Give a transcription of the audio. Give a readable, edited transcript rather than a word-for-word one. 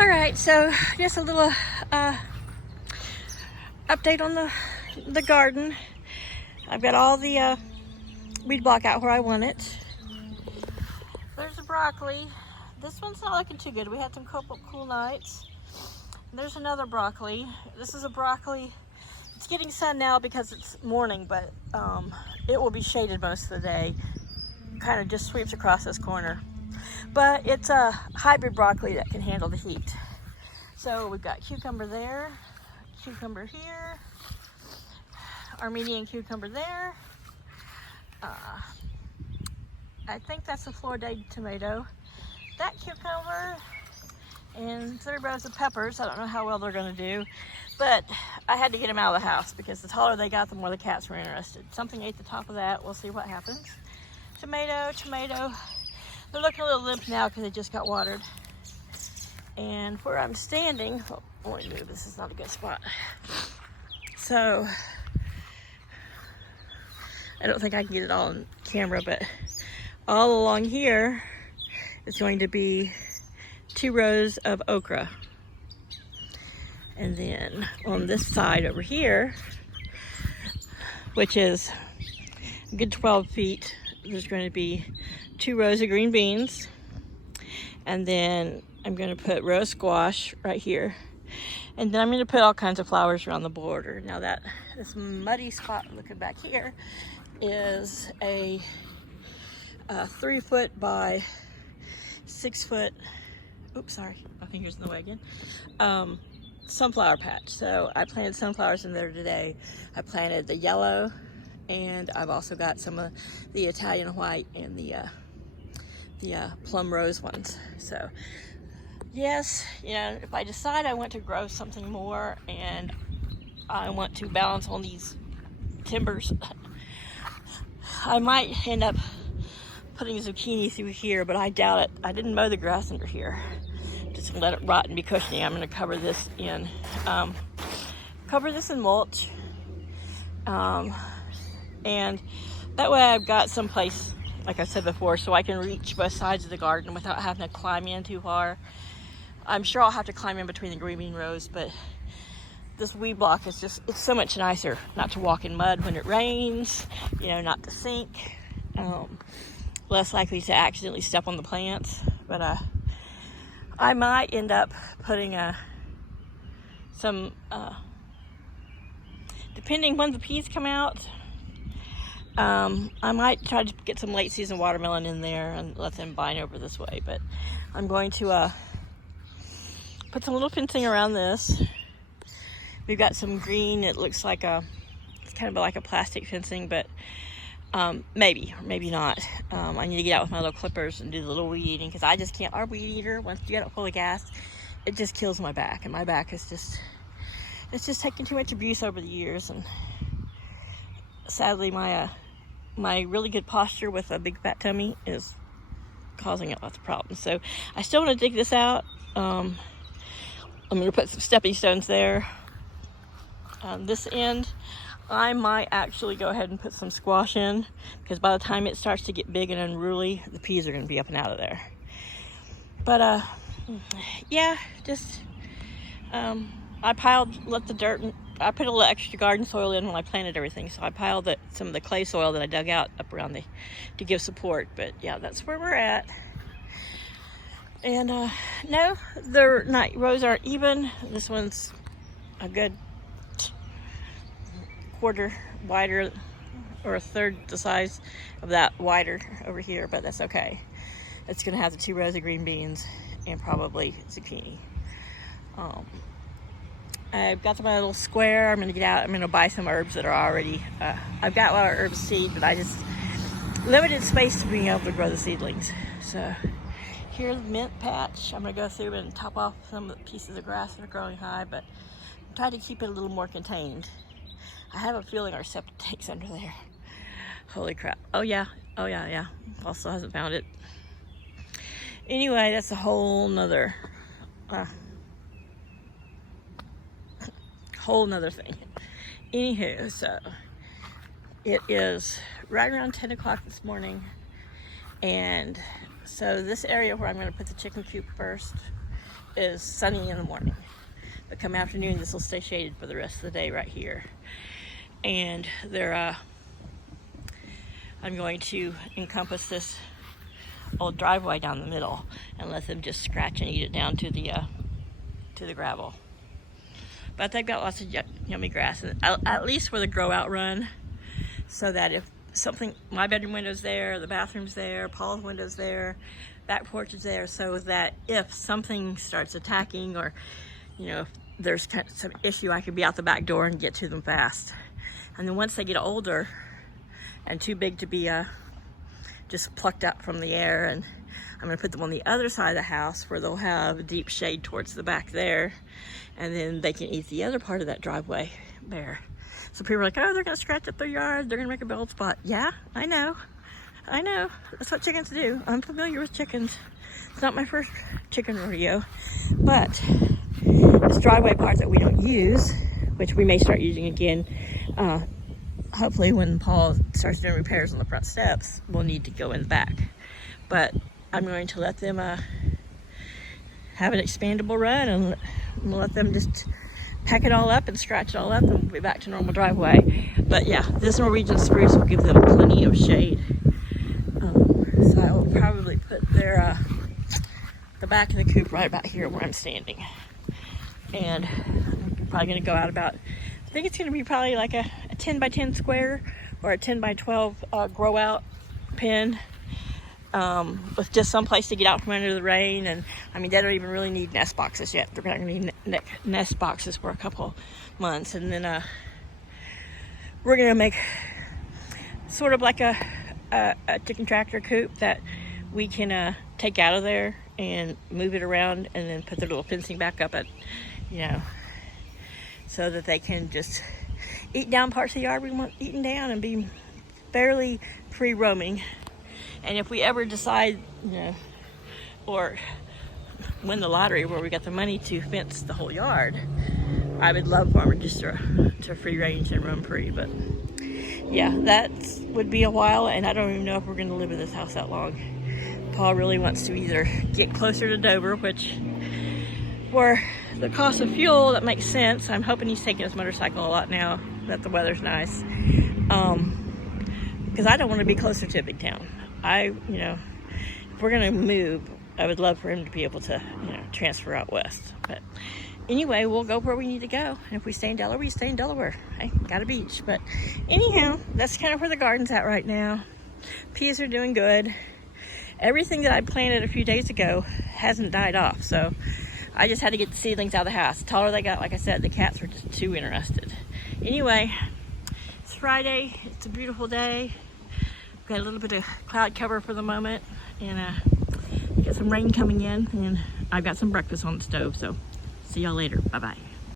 All right, so just a little update on the garden. I've got all the weed block out where I want it. There's the broccoli. This one's not looking too good. We had some cool nights. And there's another broccoli. This is a broccoli. It's getting sun now because it's morning, but it will be shaded most of the day. Kind of just sweeps across this corner. But it's a hybrid broccoli that can handle the heat. So we've got cucumber there, cucumber here, Armenian cucumber there. I think that's a Floridated tomato. That cucumber and 3 rows of peppers. I don't know how well they're going to do, but I had to get them out of the house because the taller they got, the more the cats were interested. Something ate the top of that. We'll see what happens. Tomato. They're looking a little limp now because they just got watered. And where I'm standing, oh boy, this is not a good spot. So, I don't think I can get it all on camera, but all along here is going to be 2 rows of okra. And then on this side over here, which is a good 12 feet, there's going to be 2 rows of green beans. And then I'm going to put rose squash right here. And then I'm going to put all kinds of flowers around the border. Now this muddy spot looking back here is a 3 foot by 6 foot, oops, sorry, my finger's in the way again, sunflower patch. So I planted sunflowers in there today. I planted the yellow, and I've also got some of the Italian white and the plum rose ones. So yes, if I decide I want to grow something more and I want to balance on these timbers, I might end up putting zucchini through here, but I doubt it. I didn't mow the grass under here. Just let it rot and be cushiony. I'm going to cover this in mulch, and that way I've got some place, like I said before, so I can reach both sides of the garden without having to climb in too far. I'm sure I'll have to climb in between the green bean rows, but this weed block is just, it's so much nicer not to walk in mud when it rains, not to sink, less likely to accidentally step on the plants. But I might end up putting some, depending when the peas come out, I might try to get some late season watermelon in there and let them vine over this way. But I'm going to put some little fencing around this. We've got some green. It looks like it's kind of like a plastic fencing, but maybe or maybe not. I need to get out with my little clippers and do the little weed eating, because I just can't. Our weed eater, once you get it full of gas, it just kills my back, and my back is it's just taken too much abuse over the years, and sadly my really good posture with a big fat tummy is causing it lots of problems. So I still want to dig this out. I'm going to put some stepping stones there. On this end, I might actually go ahead and put some squash in, because by the time it starts to get big and unruly, the peas are going to be up and out of there. But yeah, just I put a little extra garden soil in when I planted everything, so I piled some of the clay soil that I dug out up around to give support. But yeah, that's where we're at. And no, the rows aren't even. This one's a good quarter wider, or a third the size of that wider over here, but that's okay. It's gonna have the 2 rows of green beans and probably zucchini. I've got my little square. I'm gonna get out. I'm gonna buy some herbs that are already, I've got a lot of herbs seed, but I just limited space to being able to grow the seedlings. So here's the mint patch. I'm gonna go through and top off some of the pieces of grass that are growing high, but I'm trying to keep it a little more contained. I have a feeling our septic tank's under there. Holy crap. Oh yeah. Also hasn't found it. Anyway, that's a whole nother thing. Anywho, so it is right around 10 o'clock this morning, and so this area where I'm going to put the chicken coop first is sunny in the morning, but come afternoon this will stay shaded for the rest of the day right here. And I'm going to encompass this old driveway down the middle and let them just scratch and eat it down to the gravel. But they've got lots of yummy grass, and at least where the grow out run, so that if something, my bedroom window's there, the bathroom's there, Paul's window's there, back porch is there, so that if something starts attacking, or if there's some issue, I could be out the back door and get to them fast. And then once they get older and too big to be just plucked up from the air, and I'm gonna put them on the other side of the house where they'll have deep shade towards the back there, and then they can eat the other part of that driveway bare. So people are like, oh, they're gonna scratch up their yard, they're gonna make a bald spot. Yeah, I know. That's what chickens do. I'm familiar with chickens. It's not my first chicken rodeo, but this driveway part that we don't use, which we may start using again, hopefully when Paul starts doing repairs on the front steps, we'll need to go in the back. But I'm going to let them have an expandable run, and let them just pack it all up and scratch it all up, and we'll be back to normal driveway. But yeah, this Norwegian spruce will give them plenty of shade. So I will probably put the back of the coop right about here where I'm standing. And I'm probably going to go out about, I think it's going to be probably like a 10 by 10 square or a 10 by 12 grow out pen, with just some place to get out from under the rain. And I mean, they don't even really need nest boxes yet. They're not going to need nest boxes for a couple months. And then we're going to make sort of like a chicken tractor coop that we can take out of there and move it around, and then put the little fencing back up at, so that they can just eat down parts of the yard we want eaten down and be fairly free roaming. And if we ever decide, or win the lottery where we got the money to fence the whole yard, I would love for them just to free range and roam free. But yeah, that would be a while, and I don't even know if we're going to live in this house that long. Paul really wants to either get closer to Dover, which, for the cost of fuel, that makes sense. I'm hoping he's taking his motorcycle a lot now that the weather's nice, because I don't want to be closer to a big town. If we're going to move, I would love for him to be able to, transfer out west. But anyway, we'll go where we need to go. And if we stay in Delaware, we stay in Delaware. Hey, got a beach. But anyhow, that's kind of where the garden's at right now. Peas are doing good. Everything that I planted a few days ago hasn't died off, so I just had to get the seedlings out of the house. The taller they got, like I said, the cats were just too interested. Anyway, it's Friday. It's a beautiful day. We've got a little bit of cloud cover for the moment, and got some rain coming in, and I've got some breakfast on the stove, so see y'all later. Bye-bye.